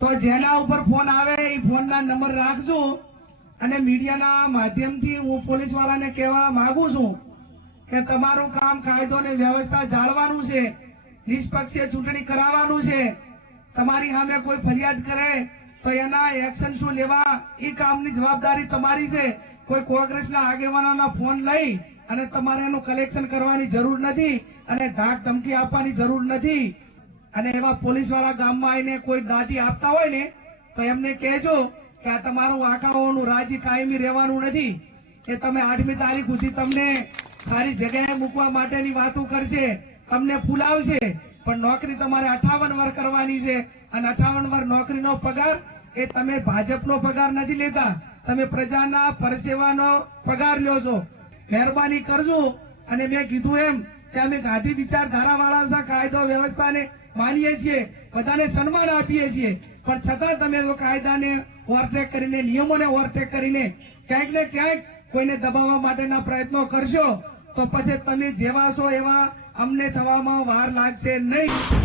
તો જેના ઉપર ફોન આવે એ ફોનના નંબર રાખજો અને મીડિયાના માધ્યમથી હું પોલીસ વાળાને કહેવા માંગુ છું કે તમારું કામ કાયદો અને વ્યવસ્થા જાળવાનું છે, નિષ્પક્ષીય ચૂંટણી કરાવવાનું છે। તમારી સામે કોઈ ફરિયાદ કરે તો એના એક્શન શું લેવા એ કામની જવાબદારી તમારી છે। કોઈ કોંગ્રેસના આગેવાનોના ફોન લઈ અને તમારે એનું કલેક્શન કરવાની જરૂર નથી અને ધાક ધમકી આપવાની જરૂર નથી। અને એવા પોલીસ વાળા ગામમાં આવીને કોઈ દાટી આપતા હોય ને તો એમને કહેજો કે આ તમારું આકાઓનું રાજી કાયમી રહેવાનું નથી। એ તમે 8મી તારીખ સુધી તમને સારી જગ્યાએ મૂકવા માટેની વાતો કરશે, તમને ફૂલાવશે, પણ નોકરી તમારે 58 વર્ષ કરવાની છે અને 58 વર્ષ નોકરીનો પગાર એ તમે ભાજપનો પગાર નથી લેતા, તમે પ્રજાના પરસેવાનો પગાર લ્યો છો। મહેરબાની કરજો। અને મેં કીધું એમ કે અમે ગાંધી વિચારધારા વાળા કાયદો વ્યવસ્થાને માનીએ છીએ, બધાને સન્માન આપીએ છીએ, પણ છતાં તમે તો કાયદાને ઓવરટેક કરીને, નિયમોને ઓવરટેક કરીને ક્યાંક ને ક્યાંક કોઈને દબાવવા માટેના પ્રયત્નો કરશો તો પછી તમે જેવા છો એવા અમને થવામાં વાર લાગશે નહીં।